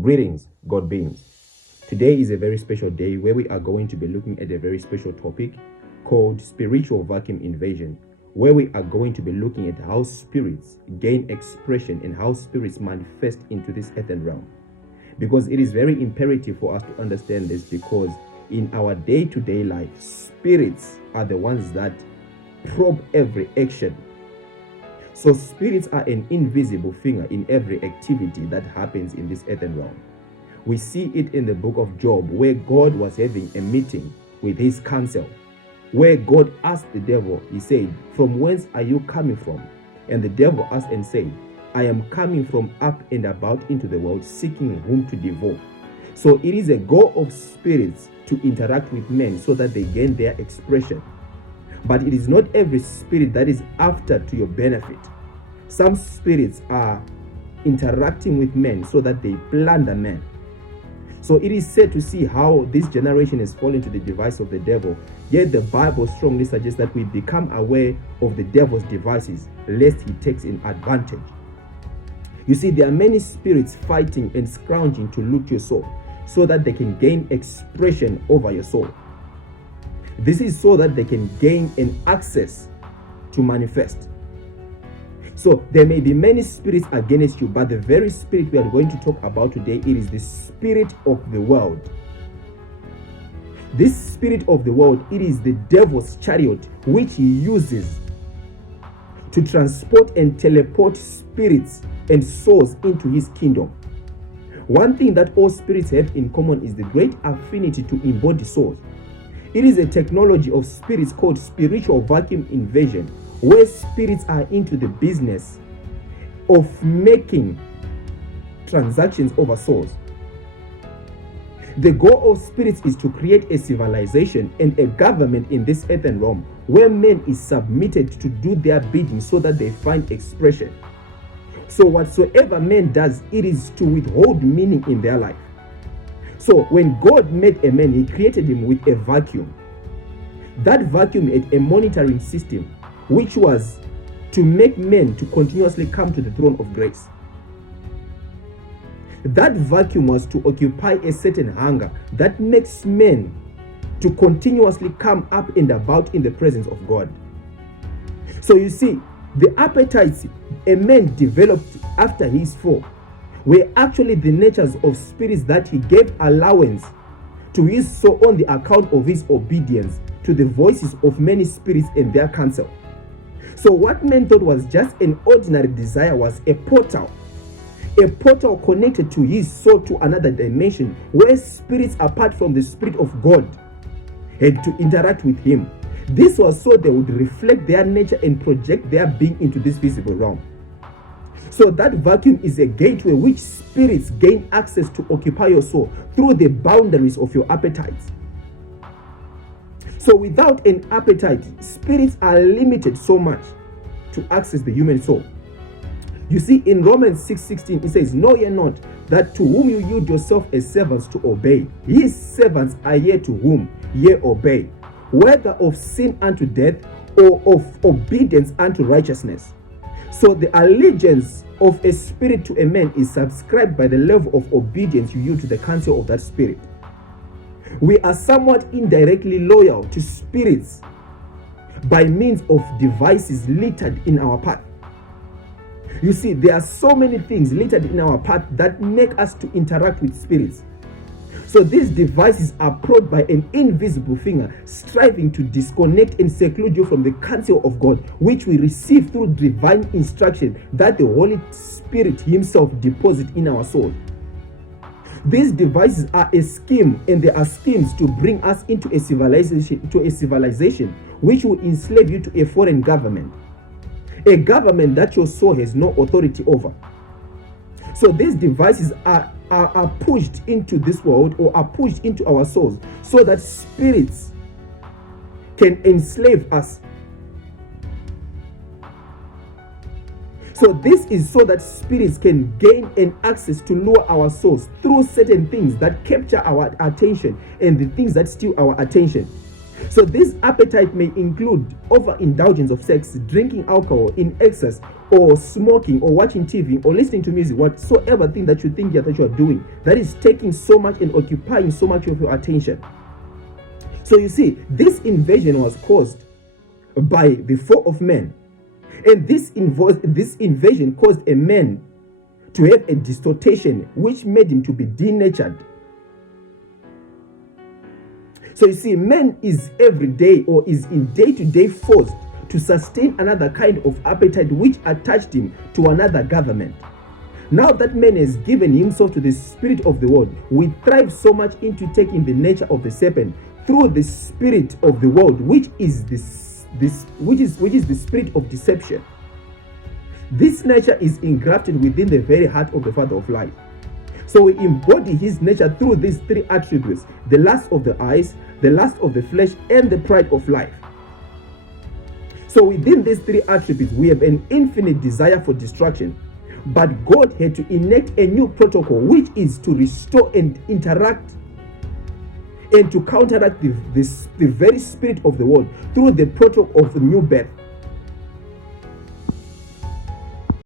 Greetings, God beings. Today is a very special day where we are going to be looking at a very special topic called spiritual vacuum invasion, where we are going to be looking at how spirits gain expression and how spirits manifest into this earthen realm. Because it is very imperative for us to understand this, because in our day-to-day life, spirits are the ones that probe every action. So spirits are an invisible finger in every activity that happens in this earthen realm. We see it in the book of Job, where God was having a meeting with his council, where God asked the devil, he said, "From whence are you coming from?" And the devil asked and said, "I am coming from up and about into the world, seeking whom to devour." So it is a goal of spirits to interact with men so that they gain their expression. But it is not every spirit that is after to your benefit. Some spirits are interacting with men so that they plunder men. So it is sad to see how this generation has fallen to the device of the devil. Yet the Bible strongly suggests that we become aware of the devil's devices, lest he takes an advantage. You see, there are many spirits fighting and scrounging to loot your soul so that they can gain expression over your soul. This is so that they can gain an access to manifest. So there may be many spirits against you, but the very spirit we are going to talk about today, it is the spirit of the world. This spirit of the world, it is the devil's chariot, which he uses to transport and teleport spirits and souls into his kingdom. One thing that all spirits have in common is the great affinity to embody souls. It is a technology of spirits called spiritual vacuum invasion, where spirits are into the business of making transactions over souls. The goal of spirits is to create a civilization and a government in this earthen realm where man is submitted to do their bidding so that they find expression. So whatsoever man does, it is to withhold meaning in their life. So when God made a man, he created him with a vacuum. That vacuum had a monitoring system, which was to make men to continuously come to the throne of grace. That vacuum was to occupy a certain hunger that makes men to continuously come up and about in the presence of God. So you see, the appetites a man developed after his fall were actually the natures of spirits that he gave allowance to his soul on the account of his obedience to the voices of many spirits and their counsel. So what men thought was just an ordinary desire was a portal connected to his soul to another dimension where spirits apart from the Spirit of God had to interact with him. This was so they would reflect their nature and project their being into this visible realm. So that vacuum is a gateway which spirits gain access to occupy your soul through the boundaries of your appetites. So without an appetite, spirits are limited so much to access the human soul. You see, in Romans 6:16, it says, "Know ye not that to whom you yield yourself as servants to obey, his servants are ye to whom ye obey, whether of sin unto death or of obedience unto righteousness." So the allegiance of a spirit to a man is subscribed by the level of obedience you yield to the counsel of that spirit. We are somewhat indirectly loyal to spirits by means of devices littered in our path. You see, there are so many things littered in our path that make us to interact with spirits. So these devices are probed by an invisible finger, striving to disconnect and seclude you from the counsel of God, which we receive through divine instruction that the Holy Spirit himself deposits in our soul. These devices are a scheme, and they are schemes to bring us into a civilization which will enslave you to a foreign government, a government that your soul has no authority over. So these devices are pushed into this world, or are pushed into our souls, so that spirits can enslave us. So this is so that spirits can gain an access to lure our souls through certain things that capture our attention and the things that steal our attention. So this appetite may include overindulgence of sex, drinking alcohol in excess, or smoking, or watching TV, or listening to music, whatsoever thing that you think that you are doing that is taking so much and occupying so much of your attention. So you see, this invasion was caused by the fall of man, and this invasion caused a man to have a distortion which made him to be denatured. So you see, man is every day, or is in day-to-day forced to sustain another kind of appetite which attached him to another government. Now that man has given himself to the spirit of the world, we thrive so much into taking the nature of the serpent through the spirit of the world, which is the spirit of deception. This nature is engrafted within the very heart of the Father of light. So we embody his nature through these three attributes: the lust of the eyes, the lust of the flesh, and the pride of life. So within these three attributes, we have an infinite desire for destruction. But God had to enact a new protocol, which is to restore and interact and to counteract the very spirit of the world through the protocol of the new birth.